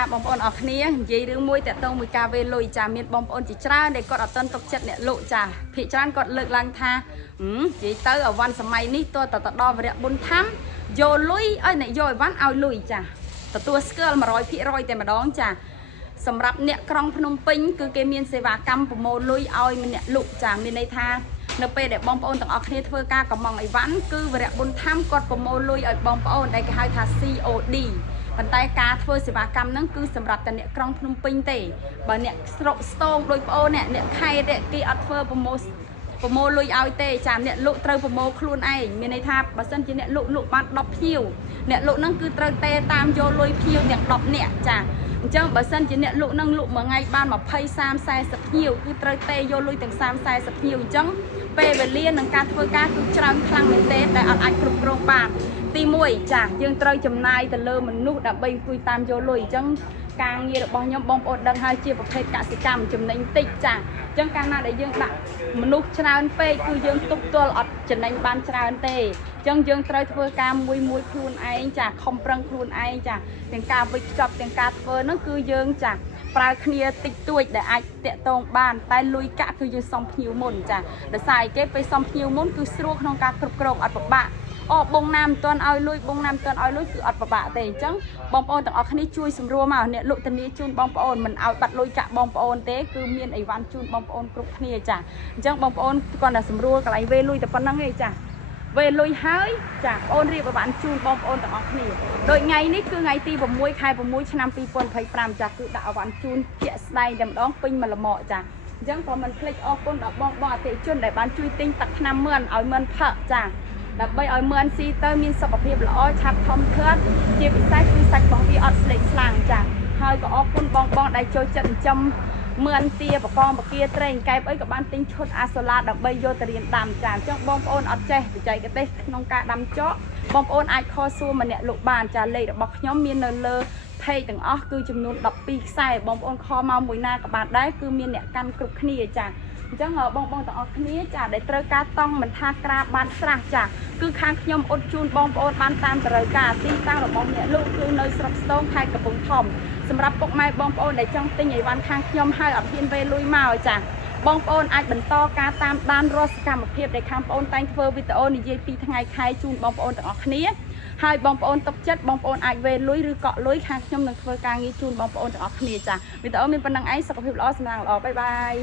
ចាបងប្អូនអរគ្នានិយាយរឿងមួយតាក់ទងមួយការវេលុយចាមានបងប្អូនជាច្រើនដែលគាត់អត់ទាន់ទុកចិត្តអ្នកលក់ចាភាគច្រើនគាត់លើកឡើងថានិយាយទៅអវ៉ាន់សម័យនេះតើតដល់វរៈបុណ្យធម្មយកលុយឲ្យអ្នកយកអវ៉ាន់ឲ្យលុយចាទទួលស្គាល់ 100% តែម្ដងចាសម្រាប់អ្នកក្រុងភ្នំពេញគឺគេមានសេវាកម្មប្រមូលលុយឲ្យអ្នកលក់ចាមានន័យថានៅពេលដែលបងប្អូនទាំងអស់គ្នាធ្វើការកម្មង់អីវ៉ាន់គឺវរៈបុណ្យធម្មគាត់ប្រមូលលុយឲ្យបងប្អូនដែលគេហៅថា COD ប៉ុន្តែការធ្វើសេវាកម្មហ្នឹងគឺសម្រាប់តែអ្នកក្រុងភ្នំពេញទេបើអ្នកស្រុកស្ទងដោយប្អូនអ្នកខេត្តគេអត់ធ្វើប្រមូលលុយឲ្យទេចាអ្នកលក់ត្រូវប្រមូលខ្លួនឯងមានន័យថាបើសិនជាអ្នកលក់បាន10ភ្ញៀវអ្នកលក់ហ្នឹងគឺត្រូវតែតាមយកលុយភ្ញៀវទាំង10នាក់ចាអញ្ចឹងបើសិនជាអ្នកលក់នឹងលក់មួយថ្ងៃបាន20 30 40ភ្ញៀវគឺត្រូវតែយកលុយទាំង30 40ភ្ញៀវអញ្ចឹងពេលវេលានិងការធ្វើការគឺច្រើនខ្លាំងមែនទែនដែលអត់អាចគ្រប់គ្រងបានទី1ចាយើងត្រូវចំណាយទៅលើមនុស្សដើម្បីអង្គុយតាមយកលុយអញ្ចឹងការងាររបស់ខ្ញុំបងប្អូនដឹងហើយជាប្រភេទកសិកម្មចំណេញតិចចាអញ្ចឹងកាលណាដែលយើងដាក់មនុស្សច្រើនពេកគឺយើងទប់ទល់អត់ចំណេញបានច្រើនទេអញ្ចឹងយើងត្រូវធ្វើការមួយខ្លួនឯងចាខំប្រឹងខ្លួនឯងចាទាំងការវិចខ្ចប់ទាំងការធ្វើហ្នឹងគឺយើងចាប្រើគ្នាតិចតួចដែលអាចតាក់ទងបានតែលុយកាក់គឺយើងសុំភ្ញៀវមុនចាដោយសារអីគេពេលសុំភ្ញៀវមុនគឺស្រួលក្នុងការគ្រប់គ្រងអត់ពិបាកបងណាមិនទាន់ឲ្យលុយបងណាមិនទាន់ឲ្យលុយគឺអត់ពិបាកទេអញ្ចឹងបងប្អូនទាំងអស់គ្នាជួយសម្រួលមកអ្នកលក់ធានាជូនបងប្អូនមិនឲ្យបាត់លុយកាក់បងប្អូនទេគឺមានអីវ៉ាន់ជូនបងប្អូនគ្រប់គ្នាចាអញ្ចឹងបងប្អូនគាត់តែសម្រួលកន្លែងវេលុយតែប៉ុណ្្នឹងឯងចាវេលុយហើយចាបងអូនរៀបអីវ៉ាន់ជូនបងប្អូនទាំងអស់គ្នាដូចថ្ងៃនេះគឺថ្ងៃទី6 ខែ 6 ឆ្នាំ 2025ចាគឺដាក់អីវ៉ាន់ជូនជាក់ស្ដែងតែម្ដងពេញមួយល្មកចាអញ្ចឹងក៏មិនភ្លេចអរគុណដល់បងអតិថិជនដែលបានជួយទិញទឹកថ្នាំមឿនឲ្យមឿនផឹកចាដើម្បីឲ្យមឿនស៊ីទៅមានសុខភាពល្អឆាប់ធំធាត់ជាពិសេសគឺសាច់របស់វាអត់ស្លេកស្លាំងចាហើយក៏អរគុណបងដែលចូលចិត្តចិញ្ចឹមមឿនទាបកងបកាត្រេងកែបអីក៏បានទិញឈុតអាសូឡាដើម្បីយកទៅរៀនដាំចាអញ្ចឹងបងប្អូនអត់ចេះបច្ចេកទេសក្នុងការដាំចកបងប្អូនអាចខលសួរម្នាក់លោកបានចាលេខរបស់ខ្ញុំមាននៅលើเพจទាំងអស់គឺចំនួន12ខ្សែបងប្អូនខលមកមួយណាក៏បានដែរគឺមានអ្នកកាន់គ្រប់គ្នាចាអញ្ចឹងបងទាំងអស់គ្នាចាដែលត្រូវការតង់មិនថាក្រាបបានស្រះចាគឺខាងខ្ញុំអ៊ុតជូនបងប្អូនបានតាមតម្រូវការទីតាំងរបស់អ្នកលោកគឺនៅស្រុកស្ទងខេត្តកំពង់ធំសម្រាប់ពុកម៉ែបងប្អូនដែលចង់ទិញអីវ៉ាន់ខាងខ្ញុំហើយអត់ហ៊ានវេលុយមកចាបងប្អូនអាចបន្តការតាមដានរាល់សកម្មភាពដែលខាងបងប្អូនតែងធ្វើវីដេអូនិយាយពីថ្ងៃខែជូនបងប្អូនទាំងអស់គ្នាហើយបងប្អូនទុកចិត្តបងប្អូនអាចវេលុយឬកក់លុយខាងខ្ញុំនឹងធ្វើការងារជូនបងប្អូនទាំងអស់គ្នាចាវីដេអូមានប៉ុណ្្នឹងឯងសុខភាពល្អសំណាងល្អបាយបាយ